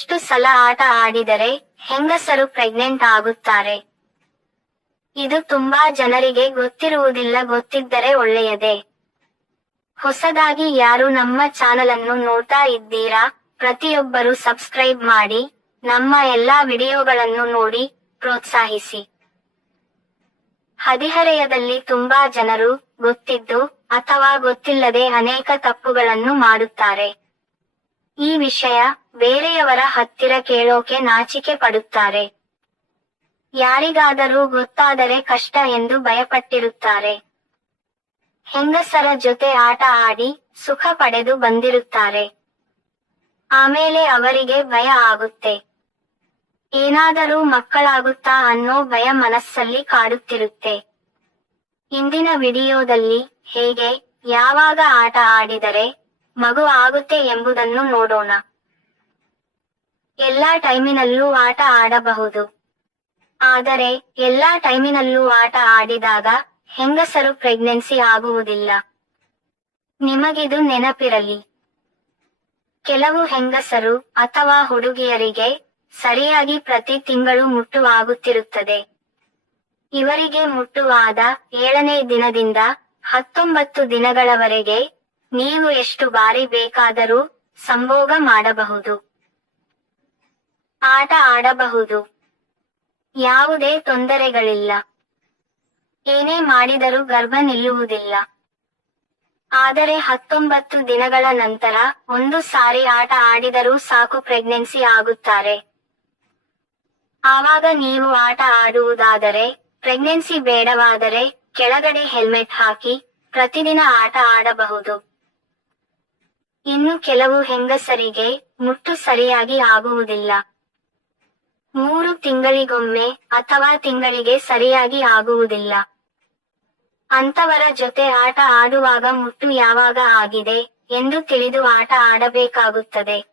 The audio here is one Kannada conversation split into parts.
ಎಷ್ಟು ಸಲ ಆಟ ಆಡಿದರೆ ಹೆಂಗಸರು ಪ್ರೆಗ್ನೆಂಟ್ ಆಗುತ್ತಾರೆ? ಇದು ತುಂಬಾ ಜನರಿಗೆ ಗೊತ್ತಿರುವುದಿಲ್ಲ, ಗೊತ್ತಿದ್ದರೆ ಒಳ್ಳೆಯದೇ. ಹೊಸದಾಗಿ ಯಾರು ನಮ್ಮ ಚಾನಲ್ ಅನ್ನು ನೋಡ್ತಾ ಇದ್ದೀರಾ? ಪ್ರತಿಯೊಬ್ಬರು ಸಬ್ಸ್ಕ್ರೈಬ್ ಮಾಡಿ, ನಮ್ಮ ಎಲ್ಲಾ ವಿಡಿಯೋಗಳನ್ನು ನೋಡಿ ಪ್ರೋತ್ಸಾಹಿಸಿ. ಹದಿಹರೆಯದಲ್ಲಿ ತುಂಬಾ ಜನರು ಗೊತ್ತಿದ್ದು ಅಥವಾ ಗೊತ್ತಿಲ್ಲದೆ ಅನೇಕ ತಪ್ಪುಗಳನ್ನು ಮಾಡುತ್ತಾರೆ. ಈ ವಿಷಯ ಬೇರೆಯವರ ಹತ್ತಿರ ಕೇಳೋಕೆ ನಾಚಿಕೆ ಪಡುತ್ತಾರೆ. ಯಾರಿಗಾದರೂ ಗೊತ್ತಾದರೆ ಕಷ್ಟ ಎಂದು ಭಯಪಟ್ಟಿರುತ್ತಾರೆ. ಹೆಂಗಸರ ಜೊತೆ ಆಟ ಆಡಿ ಸುಖ ಪಡೆದು ಬಂದಿರುತ್ತಾರೆ. ಆಮೇಲೆ ಅವರಿಗೆ ಭಯ ಆಗುತ್ತೆ. ಏನಾದರೂ ಮಕ್ಕಳಾಗುತ್ತಾ ಅನ್ನೋ ಭಯ ಮನಸ್ಸಲ್ಲಿ ಕಾಡುತ್ತಿರುತ್ತೆ. ಇಂದಿನ ವಿಡಿಯೋದಲ್ಲಿ ಹೇಗೆ, ಯಾವಾಗ ಆಟ ಆಡಿದರೆ ಮಗು ಆಗುತ್ತೆ ಎಂಬುದನ್ನು ನೋಡೋಣ. ಎಲ್ಲಾ ಟೈಮಿನಲ್ಲೂ ಆಟ ಆಡಬಹುದು. ಆದರೆ, ಎಲ್ಲಾ ಟೈಮಿನಲ್ಲೂ ಆಟ ಆಡಿದಾಗ ಹೆಂಗಸರು ಪ್ರೆಗ್ನೆನ್ಸಿ ಆಗುವುದಿಲ್ಲ. ನಿಮಗಿದು ನೆನಪಿರಲಿ. ಕೆಲವು ಹೆಂಗಸರು ಅಥವಾ ಹುಡುಗಿಯರಿಗೆ ಸರಿಯಾಗಿ ಪ್ರತಿ ತಿಂಗಳು ಮುಟ್ಟು ಆಗುತ್ತಿರುತ್ತದೆ ಇವರಿಗೆ ಮುಟ್ಟುವಾದ ಏಳನೇ ದಿನದಿಂದ ಹತ್ತೊಂಬತ್ತು ದಿನಗಳವರೆಗೆ ನೀವು ಎಷ್ಟು ಬಾರಿ ಬೇಕಾದರೂ ಸಂಭೋಗ ಮಾಡಬಹುದು. ಆಟ ಆಡಬಹುದು. ಯಾವುದೇ ತೊಂದರೆಗಳಿಲ್ಲ. ಏನೇ ಮಾಡಿದರೂ ಗರ್ಭ ನಿಲ್ಲುವುದಿಲ್ಲ. ಆದರೆ ಹತ್ತೊಂಬತ್ತು ದಿನಗಳ ನಂತರ ಒಂದು ಸಾರಿ ಆಟ ಆಡಿದರೂ ಸಾಕು ಪ್ರೆಗ್ನೆನ್ಸಿ ಆಗುತ್ತಾರೆ. ಆವಾಗ ನೀವು ಆಟ ಆಡುವುದಾದರೆ, ಪ್ರೆಗ್ನೆನ್ಸಿ ಬೇಡವಾದರೆ ಕೆಳಗಡೆ ಹೆಲ್ಮೆಟ್ ಹಾಕಿ ಪ್ರತಿದಿನ ಆಟ ಆಡಬಹುದು. ಇನ್ನು ಕೆಲವು ಹೆಂಗಸರಿಗೆ ಮುಟ್ಟು ಸರಿಯಾಗಿ ಆಗುವುದಿಲ್ಲ. ಮೂರು ತಿಂಗಳಿಗೊಮ್ಮೆ ಅಥವಾ ತಿಂಗಳಿಗೆ ಸರಿಯಾಗಿ ಆಗುವುದಿಲ್ಲ. ಅಂತವರ ಜೊತೆ ಆಟ ಆಡುವಾಗ ಮುಟ್ಟು ಯಾವಾಗ ಆಗಿದೆ ಎಂದು ತಿಳಿದು ಆಟ ಆಡಬೇಕಾಗುತ್ತದೆ.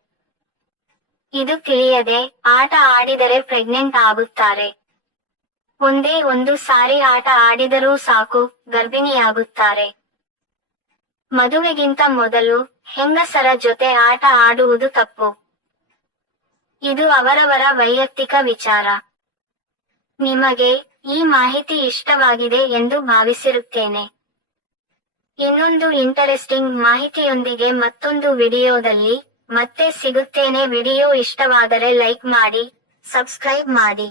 ಇದು ತಿಳಿಯದೆ ಆಟ ಆಡಿದರೆ ಪ್ರೆಗ್ನೆಂಟ್ ಆಗುತ್ತಾರೆ. ಒಂದೇ ಒಂದು ಸಾರಿ ಆಟ ಆಡಿದರೂ ಸಾಕು, ಗರ್ಭಿಣಿಯಾಗುತ್ತಾರೆ. ಮದುವೆಗಿಂತ ಮೊದಲು ಹೆಂಗಸರ ಜೊತೆ ಆಟ ಆಡುವುದು ತಪ್ಪು. ಇದು ಅವರವರ ವೈಯಕ್ತಿಕ ವಿಚಾರ. ನಿಮಗೆ ಈ ಮಾಹಿತಿ ಇಷ್ಟವಾಗಿದೆ ಎಂದು ಭಾವಿಸಿರುತ್ತೇನೆ. ಇನ್ನೊಂದು ಇಂಟರೆಸ್ಟಿಂಗ್ ಮಾಹಿತಿಯೊಂದಿಗೆ ಮತ್ತೊಂದು ವಿಡಿಯೋದಲ್ಲಿ ಮತ್ತೆ ಸಿಗುತ್ತೇನೆ. ವಿಡಿಯೋ ಇಷ್ಟವಾದರೆ ಲೈಕ್ ಮಾಡಿ, ಸಬ್ಸ್ಕ್ರೈಬ್ ಮಾಡಿ.